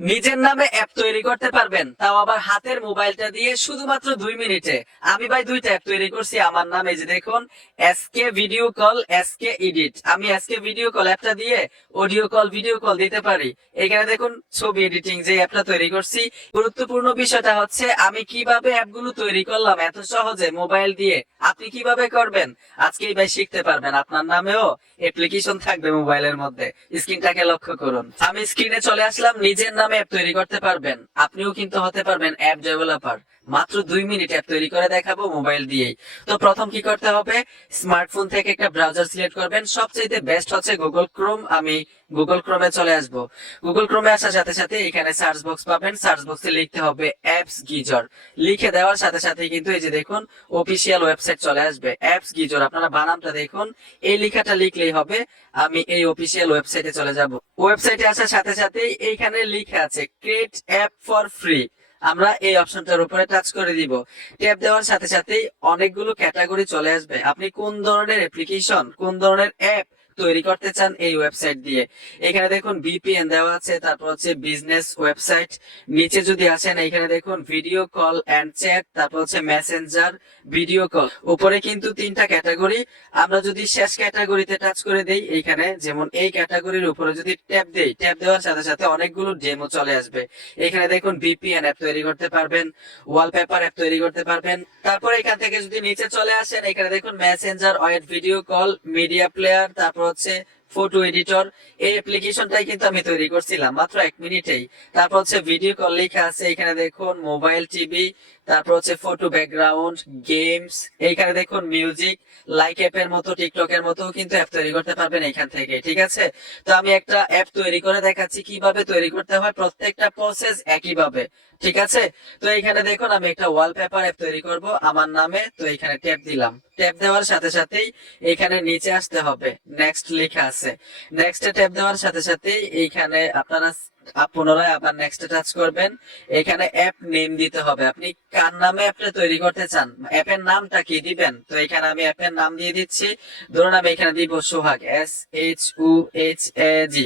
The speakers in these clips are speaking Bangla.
নিজের নামে অ্যাপ তৈরি করতে পারবেন, তাও আবার হাতের মোবাইলটা দিয়ে শুধুমাত্র 2 মিনিটে। আমি ভাই 2টা অ্যাপ তৈরি করছি আমার নামে। যে দেখুন, SK video call, SK edit. আমি এসকে ভিডিও কল অ্যাপটা দিয়ে অডিও কল, ভিডিও কল দিতে পারি। এখানে দেখুন ছবি এডিটিং যে অ্যাপটা তৈরি করছি। গুরুত্বপূর্ণ বিষয়টা হচ্ছে আমি কিভাবে অ্যাপগুলো তৈরি করলাম এত সহজে মোবাইল দিয়ে। আপনি কিভাবে করবেন আজকেই ভাই শিখতে পারবেন। আপনার নামেও অ্যাপ্লিকেশন থাকবে মোবাইলের মধ্যে। স্ক্রিনটাকে লক্ষ্য করুন। আমি স্ক্রিনে চলে আসলাম। নিজের নামে অ্যাপ তৈরি করতে পারবেন, আপনিও কিন্তু হতে পারবেন অ্যাপ ডেভেলপার। মাত্র 2 মিনিট অ্যাপ তৈরি করে দেখাবো মোবাইল দিয়েই। তো প্রথম কি করতে হবে, স্মার্টফোন থেকে একটা ব্রাউজার সিলেক্ট করবেন। সবচেয়ে বেস্ট হচ্ছে গুগল ক্রোম। আমি গুগল ক্রোমে চলে আসব। গুগল ক্রোমে আসার সাথে সাথে এখানে সার্চ বক্স পাবেন। সার্চ বক্সে লিখতে হবে অ্যাপস গিজর। লিখে দেওয়ার সাথে সাথে কিন্তু এই যে দেখুন অফিসিয়াল ওয়েবসাইট চলে আসবে অ্যাপস গিজর। আপনারা বানানটা দেখুন, এই লেখাটা লিখলেই হবে। আমি এই অফিসিয়াল ওয়েবসাইটে চলে যাব। ওয়েবসাইটে আসার সাথে সাথে এইখানে লিখে আছে ক্রিয়েট অ্যাপ ফর ফ্রি। আমরা এই অপশনটার উপরে টাচ করে দিব। ট্যাপ দেওয়ার সাথে সাথেই অনেকগুলো ক্যাটাগরি চলে আসবে। আপনি কোন ধরনের অ্যাপ্লিকেশন, কোন ধরনের অ্যাপ তৈরি করতে চান এই ওয়েবসাইট দিয়ে। এখানে দেখুন ভিপিএন দেওয়া আছে, তারপর হচ্ছে বিজনেস ওয়েবসাইট। নিচে যদি আসেন এখানে দেখুন ভিডিও কল এন্ড চ্যাট, তারপর হচ্ছে মেসেঞ্জার, ভিডিও কল। উপরে কিন্তু 3টা ক্যাটাগরি। আমরা যদি শেষ ক্যাটাগরিতে টাচ করে দেই, এইখানে যেমন এই ক্যাটাগরির উপরে যদি ট্যাপ দেই, ট্যাপ দেওয়ার সাথে সাথে অনেকগুলো ডেমো চলে আসবে। এখানে দেখুন ভিপিএন অ্যাপ তৈরি করতে পারবেন, ওয়ালপেপার অ্যাপ তৈরি করতে পারবেন। তারপর এখান থেকে যদি নিচে চলে আসেন এখানে দেখুন messenger, wait video call, media player, তারপর হচ্ছে ফটো এডিটর। এই অ্যাপ্লিকেশনটাই কিন্তু আমি তৈরি করছিলাম মাত্র 1 মিনিটেই। তারপর হচ্ছে ভিডিও কল লেখা আছে, এখানে দেখুন মোবাইল টিভি, তারপর হচ্ছে ফটো ব্যাকগ্রাউন্ড, গেমস। এইখানে দেখুন মিউজিক, লাইক অ্যাপের মতো, টিকটকের মতো কিন্তু অ্যাপ তৈরি করতে পারবেন এখান থেকে। ঠিক আছে, তো আমি একটা অ্যাপ তৈরি করে দেখাচ্ছি কিভাবে তৈরি করতে হয়। প্রত্যেকটা প্রসেস একইভাবে। ঠিক আছে, তো এখানে দেখুন আমি একটা ওয়ালপেপার অ্যাপ তৈরি করব আমার নামে। তো এখানে ট্যাপ দিলাম। ট্যাপ দেওয়ার সাথে সাথেই এখানে নিচে আসতে হবে, নেক্সট লেখা আছে। নেক্সট ট্যাপ দেওয়ার সাথে সাথেই এইখানে আপনারা পুনরায় আবার নেক্সট টাচ করবেন। এখানে অ্যাপ নেম দিতে হবে। আপনি কার নামে অ্যাপটা তৈরি করতে চান, অ্যাপের নামটা কি দিবেন। তো এখানে আমি অ্যাপের নাম দিয়ে দিচ্ছি। ধরুন আমি এখানে দিব সোহাগ, SHUHAG,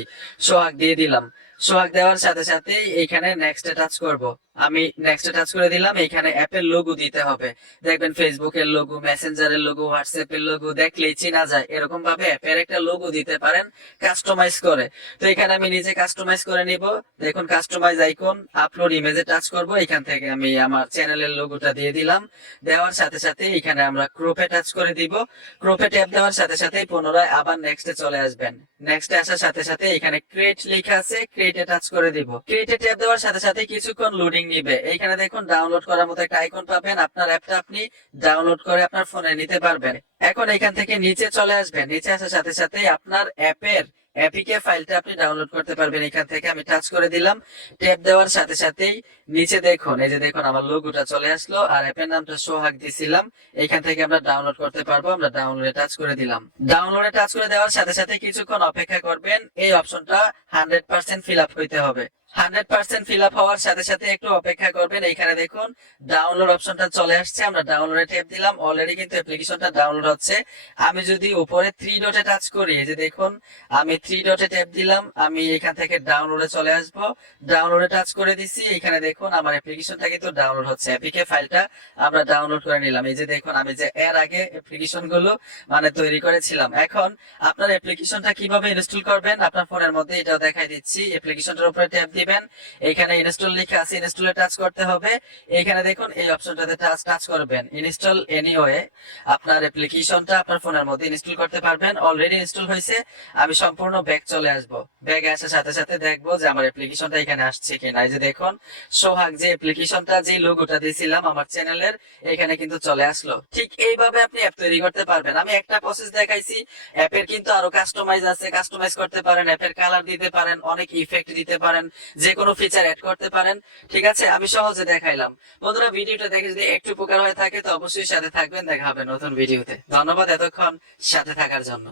সোহাগ দিয়ে দিলাম। সোহাগ দেওয়ার সাথে সাথে এখানে নেক্সট টাচ করব। আমি নেক্সট টাচ করে দিলাম। এখানে অ্যাপের লোগো দিতে হবে। দেখবেন ফেসবুকের লোগো, মেসেঞ্জারের লোগো, হোয়াটসঅ্যাপের লোগো দেখলেই চেনা যায়। এরকম ভাবে অ্যাপের একটা লোগো দিতে পারেন কাস্টমাইজ করে। তো এখানে আমি নিজে কাস্টমাইজ করে নিব। দেখুন কাস্টমাইজ আইকন, আপলোড ইমেজে টাচ করব। এখান থেকে আমি আমার চ্যানেলের লোগোটা দিয়ে দিলাম। দেওয়ার সাথে সাথে এখানে আমরা ক্রপে টাচ করে দিব। ক্রপে ট্যাপ দেওয়ার সাথে সাথে পুনরায় আবার নেক্সটে চলে আসবেন। নেক্সটে আসার সাথে সাথে এখানে ক্রিয়েট লেখা আছে, ক্রিয়েটে টাচ করে দিব। ক্রিয়েটে ট্যাপ দেওয়ার সাথে সাথে কিছুক্ষণ লোডিং নিবে। এইখানে দেখুন ডাউনলোড করার মতো একটা আইকন পাবেন। আপনার অ্যাপটা আপনি ডাউনলোড করে আপনার ফোনে নিতে পারবেন। এখন এখান থেকে নিচে চলে আসবেন। নিচে আসার সাথে সাথে আপনার অ্যাপের এপিকে ফাইলটা আপনি ডাউনলোড করতে পারবেন। এখান থেকে আমি টাচ করে দিলাম। ট্যাপ দেওয়ার সাথে সাথেই নিচে দেখুন, এই যে দেখুন আমার লোগোটা চলে আসলো আর অ্যাপের নামটা সোহাগ দিছিলাম। এখান থেকে আমরা ডাউনলোড করতে পারবো। আমরা ডাউনলোডে টাচ করে দিলাম। ডাউনলোডে টাচ করে দেওয়ার সাথে সাথে কিছুক্ষণ অপেক্ষা করবেন। এই অপশনটা 100% ফিল আপ হইতে হবে। 100% ফিল আপ হওয়ার সাথে সাথে একটু অপেক্ষা করবেন। এইখানে দেখুন ডাউনলোড অপশনটা চলে আসছে। আমরা ডাউনলোডে ট্যাপ দিলাম। অলরেডি কিন্তু অ্যাপ্লিকেশনটা ডাউনলোড হচ্ছে। আমি যদি উপরে 3 ডটে টাচ করি, এই যে দেখুন আমি 3 ডটে ট্যাপ দিলাম। আমি এখান থেকে ডাউনলোডে চলে আসব। ডাউনলোডে টাচ করে দিছি। এখানে দেখুন আমার অ্যাপ্লিকেশনটা কিন্তু ডাউনলোড হচ্ছে। এপিকে ফাইলটা আমরা ডাউনলোড করে নিলাম। এই যে দেখুন আমি যে এর আগে অ্যাপ্লিকেশন গুলো মানে তৈরি করেছিলাম। এখন আপনার অ্যাপ্লিকেশনটা কিভাবে ইনস্টল করবেন আপনার ফোনের মধ্যে এটাও দেখাই দিচ্ছি। অ্যাপ্লিকেশনটার উপরে ট্যাপ দিবেন। এখানে ইনস্টল লেখা আছে, ইনস্টলে টাচ করতে হবে। এখানে দেখুন এই অপশনটাতে টাচ করবেন, ইনস্টল এনিওয়ে। আপনার অ্যাপ্লিকেশনটা আপনার ফোনের মধ্যে ইনস্টল করতে পারবেন। অলরেডি ইনস্টল হয়েছে। আমি সম্পূর্ণ ব্যাক চলে আসব। ব্যাক আসার সাথে সাথে দেখবো যে আমার অ্যাপ্লিকেশনটা এখানে আসছে কিনা। এই যে দেখুন সোহাগ যে অ্যাপ্লিকেশনটা, যে লোগোটা দিয়েছিলাম আমার চ্যানেলের, এখানে কিন্তু চলে আসলো। ঠিক এইভাবে আপনি অ্যাপ তৈরি করতে পারবেন। আমি একটা প্রসেস দেখাইছি। অ্যাপের কিন্তু আরো কাস্টমাইজ আছে, কাস্টমাইজ করতে পারেন, অ্যাপের কালার দিতে পারেন, অনেক ইফেক্ট দিতে পারেন, যে কোনো ফিচার অ্যাড করতে পারেন। ঠিক আছে, আমি সহজে দেখাইলাম। বন্ধুরা ভিডিওটা দেখে যদি একটু উপকার হয়ে থাকে তো অবশ্যই সাথে থাকবেন। দেখা হবে নতুন ভিডিওতে। ধন্যবাদ এতক্ষণ সাথে থাকার জন্য।